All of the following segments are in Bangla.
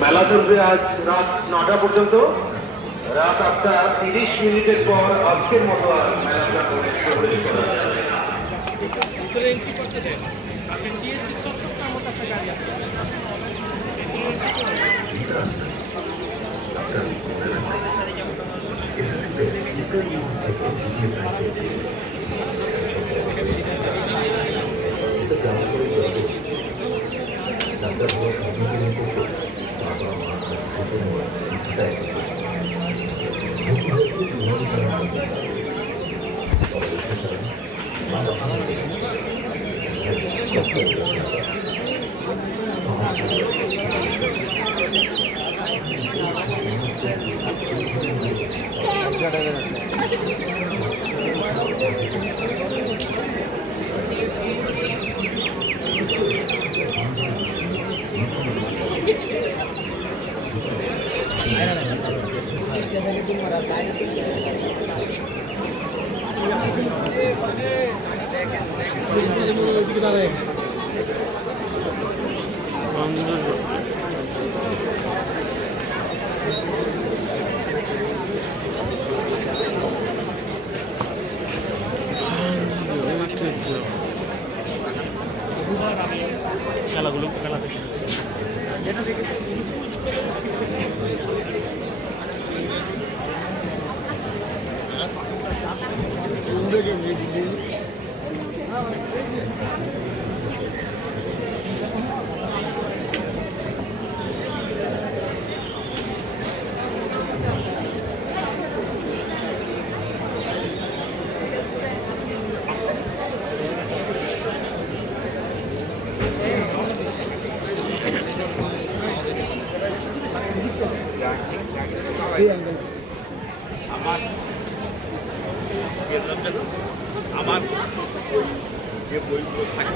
মেলা চলবে আজ রাত 9টা পর্যন্ত। রাত 8:30 পর আজকের মতো আর মেলা প্রবেশ করা যাবে না। খেলাগুলো খেলা দেখে যেটা দেখেছি আমার যে বইগুলো থাকে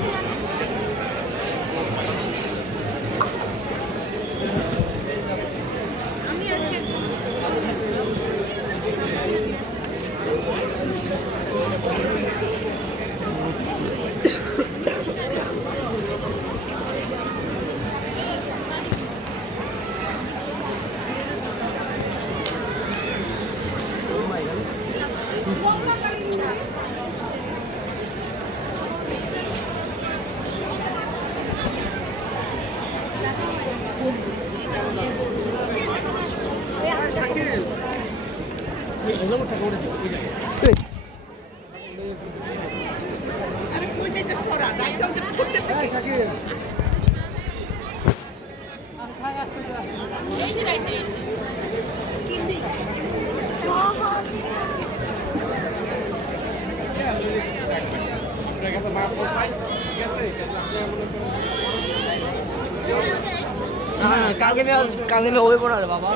কালকে আমি ওই পড়াবে বাবা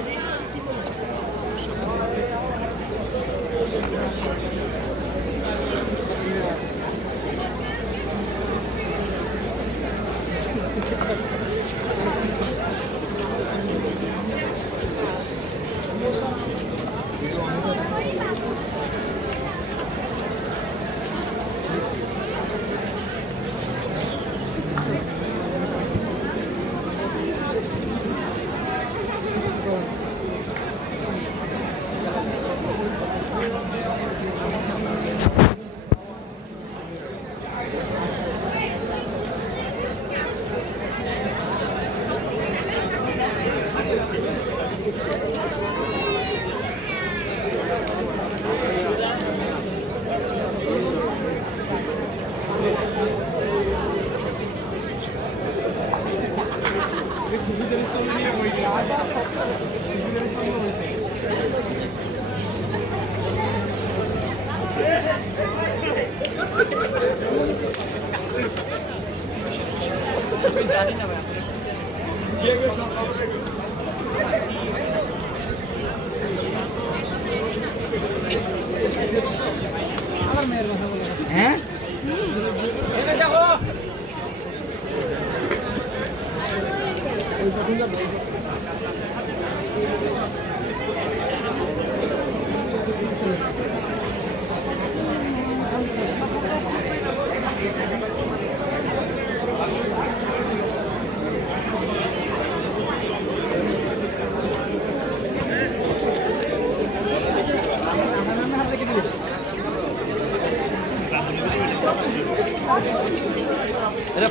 হ্যাঁ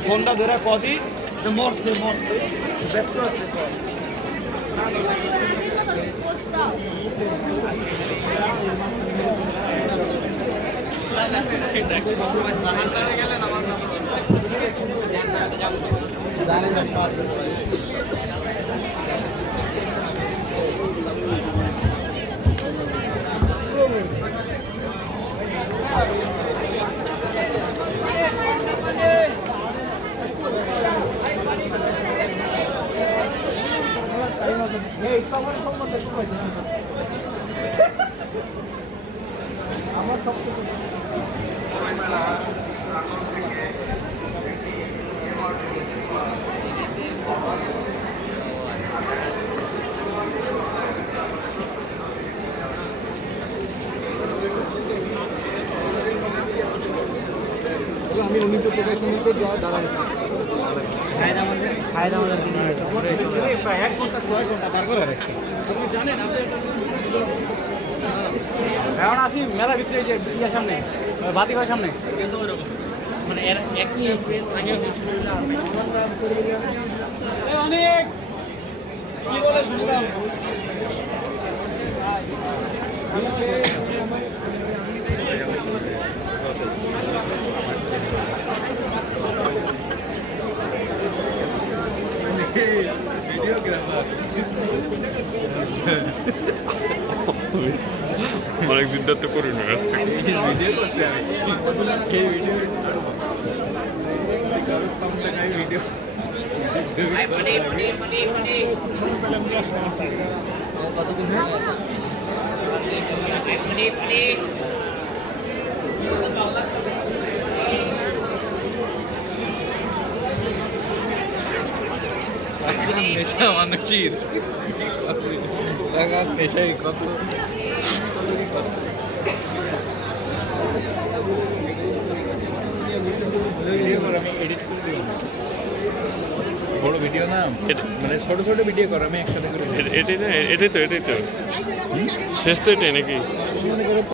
ফোনটা ধরে কদি যে মরছে মরছে ব্যস্ত আছে তো। আমি উন্নীত প্রকাশনীতে দাঁড়াইছি শাহেদ আমাদের প্রায় 1 ঘন্টা 6 ঘন্টা পার করে রাখছি। আপনি জানেন এখন আসি মেলা ভিতরে যে ইয়ার সামনে বাতিঘরের সামনে মানে একই আগে অনেক কি বলে শুনলাম অনেকদিন ধরে তো করি না ভিডিও করছি আমি এই ভিডিও নেশা মানুষের নেশাই কত ভিডিও কর আমি এডিট করে দেবো বড় ভিডিও না মানে ছোট ছোট ভিডিও কর আমি একসাথে করে এটাই তো শেষ তো এটাই নাকি